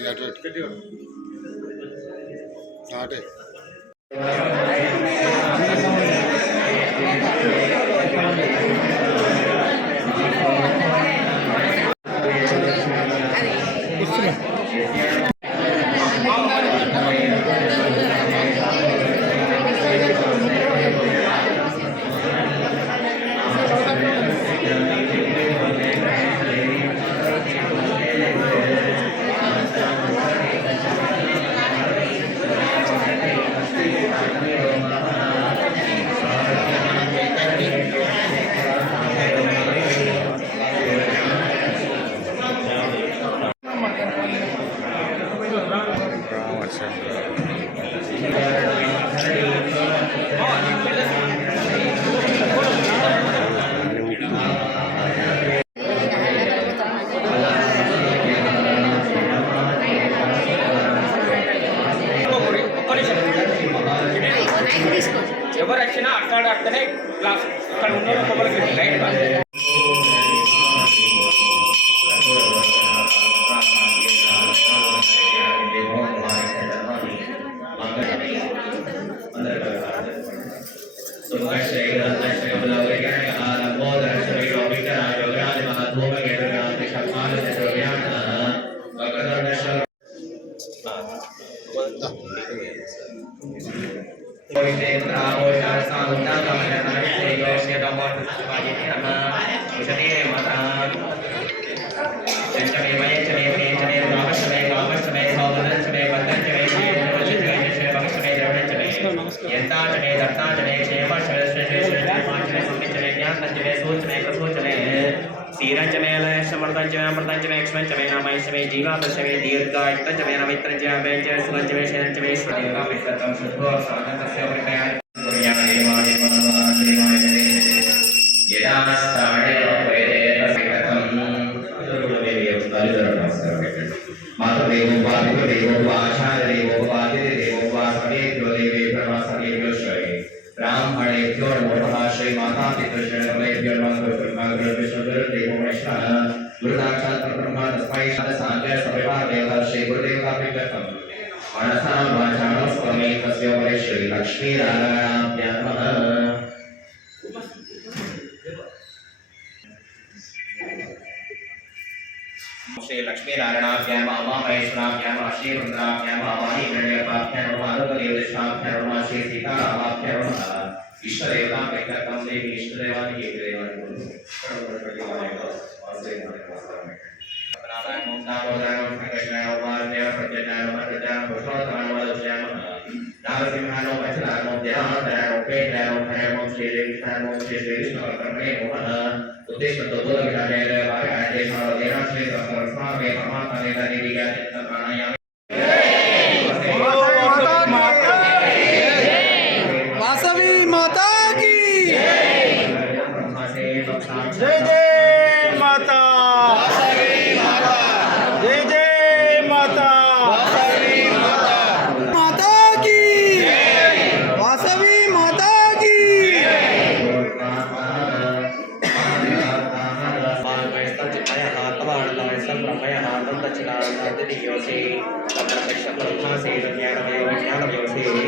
ఇక అట్లా నాటే ఇస్తున్నా Thank you. तंजया मृतंजय एक्ष्मंजय नामैष्मे जीवापशमे दीर्घायतंजय नमित्रंजय वेजय सुरंजय शरंजय स्वदेवा मित्रतम सुतो साधकस्य प्रकया कुर्याम देवाय मनोवान देवाय यदास्ताणे वेदे तस्यतम गुरुदेव तलिदरमस्ते मातदेवो वादिदेवो आचार्यदेवो मनसा वाचा स्पर्णे तस्य उपरि श्रीलक्ष्मीनारायणाभ्यां नमः श्री लक्ष्मी नारायणाभ्याम आमा महेश्वराभ्याम श्री रुद्राभ्याम आमानि गणेशाभ्याम नमः अनुपदेवशाभ्याम नमः श्री सीतारामाभ्याम नमः इष्टदेवता प्रकटम देवी इष्टदेवानि के देवानि गुरु सर्वत्र प्रति वाणी और देवानि वास्तव में నారసింహానో వచనానో దేవాదానో పేటానో భయమో శ్రీలింగానో శ్రీశ్రీష్ణవర్తమేమో ఉద్దేశంతో దూరవిడాలయ భాగాయ దేశాలో దేవాశ్రీ సంస్మరణమే సమాతమే থেকে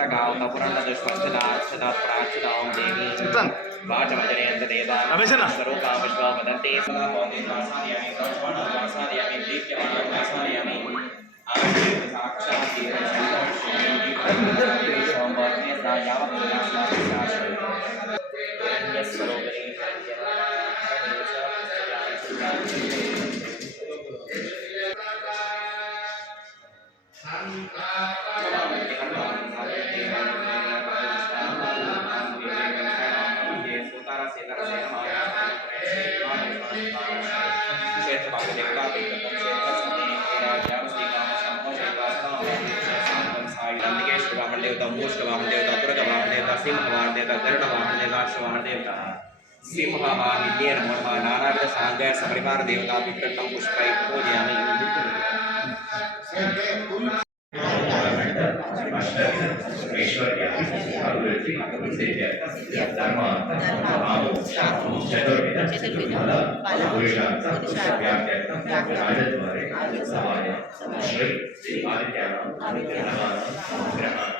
पुत्रगाव तपुरन्न दुष्पक्षदा अर्चदा प्राचदा ओम देवी वाचवचने अंतदेदा अमेजन स्वरूपा विश्वा वदन्ते वाहन देवता मोक्ष वाहन देवता दुर्ग वाहन देवता सिंह वाहन देवता गरुड़ वाहन देवता श्वान देवता सिंह वाहन निर्मल नानाविध सांग सपरिवार देवता विक्रतम पुष्पै पूजयामि धर्म चतुर्विध श्री आदित्यानां ग्रहाणां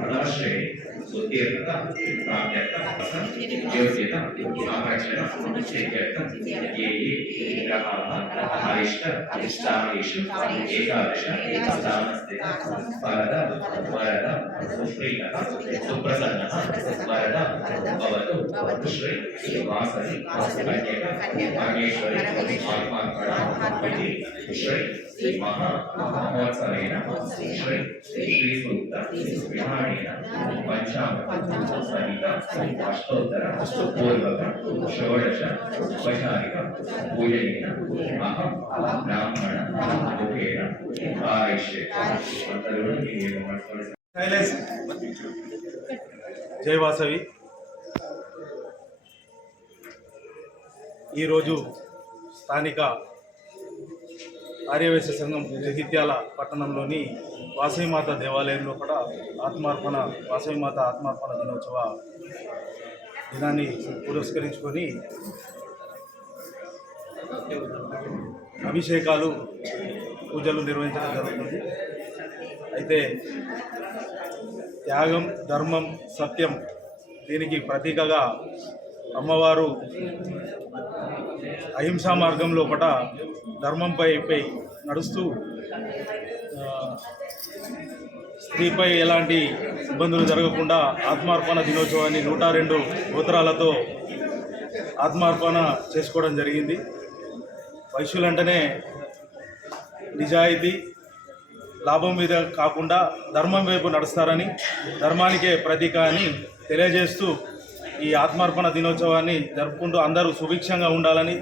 పరాశ్రయ ఉత్తీర్ణత ప్రాప్యత యోగ్యత ఆకర్షణ చేత ఏ ఏ గ్రహాల అరిష్ట అరిష్టామేషు ఏకాదశ స్థానస్థిత వరద వరద సుప్రీత సుప్రసన్న వరద భవతు శ్రీ శ్రీవాసరి కన్యక పరమేశ్వరి ఆత్మార్పణ శ్రీ శ్రీ మహా మహోత్సవేన శ్రీ శ్రీ సూక్త వచా పంచ అంతర సానిత సానిష్ట తో దర అష్టోర్ దర శౌర్యత వైరాగ్య పూయేన పూయేన బ్రాహ్మణ మదపేన వైశేష కర్శన తులని నియం మార్గాల సైలెంట్ జయ వాసవి ఈ రోజు స్థానిక ఆర్యవేశ సంఘం జగిత్యాల పట్టణంలోని వాసవిమాత దేవాలయంలో కూడా ఆత్మార్పణ వాసవిమాత ఆత్మార్పణ దినోత్సవ దినాన్ని పురస్కరించుకొని అభిషేకాలు పూజలు నిర్వహించడం జరుగుతుంది అయితే త్యాగం ధర్మం సత్యం దీనికి ప్రతీకగా అమ్మవారు అహింసా మార్గంలో కూడా ధర్మంపై నడుస్తూ స్త్రీపై ఎలాంటి ఇబ్బందులు జరగకుండా ఆత్మార్పణ దినోత్సవాన్ని నూట రెండు గోత్రాలతో ఆత్మార్పణ చేసుకోవడం జరిగింది వైశ్యులంటేనే నిజాయితీ లాభం మీద కాకుండా ధర్మం వైపు నడుస్తారని ధర్మానికే ప్రతీక అని తెలియజేస్తూ ఈ ఆత్మార్పణ దినోత్సవాన్ని జరుపుకుంటూ అందరూ సుభిక్షంగా ఉండాలని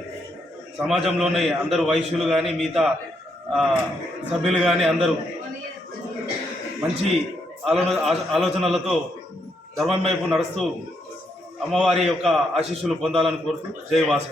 సమాజంలోని అందరూ వయసులు కానీ మిగతా సభ్యులు కానీ అందరూ మంచి ఆలో ఆలోచనలతో ధర్మం వైపు నడుస్తూ అమ్మవారి యొక్క ఆశీస్సులు పొందాలని కోరుతూ జయవాసం